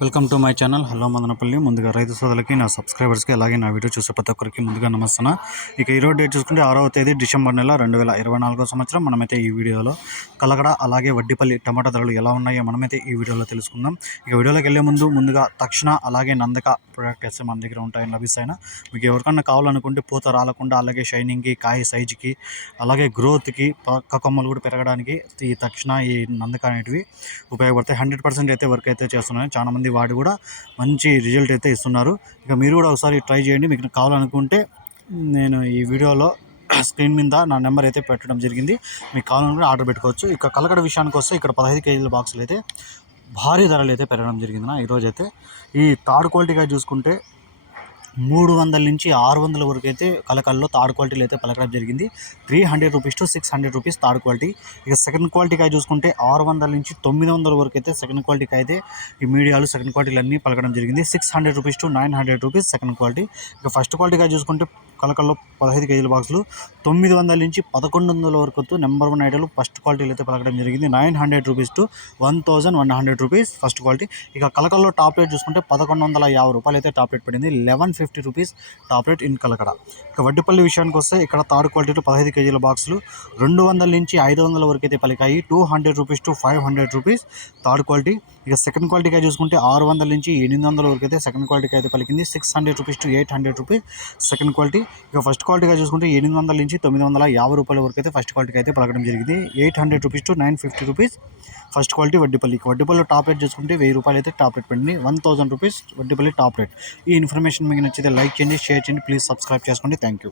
Welcome to my channel. Hello Madanapalli. ముందుగా రైతు సోదరులకి నా సబ్స్క్రైబర్స్కి అలాగే నా వీడియో చూసే ప్రతి ఒక్కరికి ముందుగా నమస్తున్నా ఇక ఈరోజు డేట్ చూసుకుంటే ఆరవ తేదీ డిసెంబర్ నెల రెండు వేల ఇరవై నాలుగో సంవత్సరం. మనమైతే ఈ వీడియోలో కలకడ అలాగే వడ్డీపల్లి టమాటా ధరలు ఎలా ఉన్నాయో మనమైతే ఈ వీడియోలో తెలుసుకుందాం. ఇక వీడియోలోకి వెళ్ళే ముందు ముందుగా తక్షణ అలాగే నందక ప్రొడక్ట్ అయితే మన దగ్గర ఉంటాయని లభిస్తాయి మీకు ఎవరికన్నా కావాలనుకుంటే పూత రాలకుండా అలాగే షైనింగ్కి కాయ సైజుకి అలాగే గ్రోత్కి పక్క కొమ్మలు కూడా పెరగడానికి ఈ తక్షణ ఈ నందక అనేటివి ఉపయోగపడతాయి. హండ్రెడ్ పర్సెంట్ అయితే వర్క్ అయితే చేస్తున్నాయి చాలా మంది వాడు కూడా మంచి రిజల్ట్ అయితే ఇస్తున్నారు. ఇక మీరు కూడా ఒకసారి ట్రై చేయండి. మీకు కావాలనుకుంటే నేను ఈ వీడియోలో స్క్రీన్ మీద నా నెంబర్ అయితే పెట్టడం జరిగింది. మీకు కావాలనుకుంటే ఆర్డర్ పెట్టుకోవచ్చు. ఇక కలకడ విషయానికి వస్తే ఇక్కడ పదహైదు కేజీల బాక్సులు అయితే భారీ ధరలు అయితే పెరగడం జరిగింది. నా ఈరోజైతే ఈ థర్డ్ క్వాలిటీగా చూసుకుంటే మూడు వందల నుంచి ఆరు వందల వరకు అయితే కలకల్లో థర్డ్ క్వాలిటీలో అయితే పలకడం జరిగింది. Three hundred rupees to six hundred rupees third quality. ఇక సెకండ్ క్వాలిటీగా చూసుకుంటే ఆరు వందల నుంచి తొమ్మిది వందల వరకు అయితే సెకండ్ క్వాలిటీకి అయితే ఈ మీడియాలు సెకండ్ క్వాలిటీలు అన్నీ పలకడం జరిగింది. Six hundred rupees to nine hundred rupees second quality. ఇక ఫస్ట్ క్వాలిటీగా చూసుకుంటే కలకల్లో పదహైదు కేజీల బాక్సులు. తొమ్మిది వందల నుంచి పదకొండు వందల వరకు నెంబర్ వన్ ఐటలు ఫస్ట్ క్వాలిటీలు అయితే పలకడం జరిగింది. Nine hundred rupees to one thousand one hundred rupees first quality. ఇక కలకల్లో టాప్ రేట్ చూసుకుంటే పదకొండు వందల యాభై రూపాయలు అయితే టాప్ రేట్ పడింది. Eleven fifty rupees top rate in Kalakada. ఇక వడ్డిపల్లి విషయానికి వస్తే ఇక్కడ థర్డ్ క్వాలిటీలో పదహైదు కేజీల బాక్సులు రెండు వందల నుంచి ఐదు వందల వరకు అయితే పలికాయి. Two hundred rupees to five hundred rupees third quality. ఇక సెకండ్ క్వాలిటీగా చూసుకుంటే ఆరు వందల నుంచి ఎనిమిది వందల వరకు అయితే సెకండ్ క్వాలిటీకి అయితే పలికింది. Six hundred rupees to eight hundred rupees second quality. ఇక ఫస్ట్ క్వాలిటీగా చూసుకుంటే ఎనిమిది వందల నుంచి తొమ్మిది వందల యాభై రూపాయల వరకు అయితే ఫస్ట్ క్వాలిటీకి అయితే పలకడం జరిగింది. Eight hundred rupees to nine fifty rupees first quality Vaddipalli. Vaddipalli top rate చూసుకుంటే వెయ్యి రూపాయలు అయితే టాప్ రేట్ పడింది. One thousand rupees Vaddipalli top rate. ఈ ఇన్ఫర్మేషన్ మీకు నచ్చితే లైక్ చేయండి షేర్ చేయండి ప్లీజ్ సబ్స్క్రైబ్ చేసుకోండి. Thank you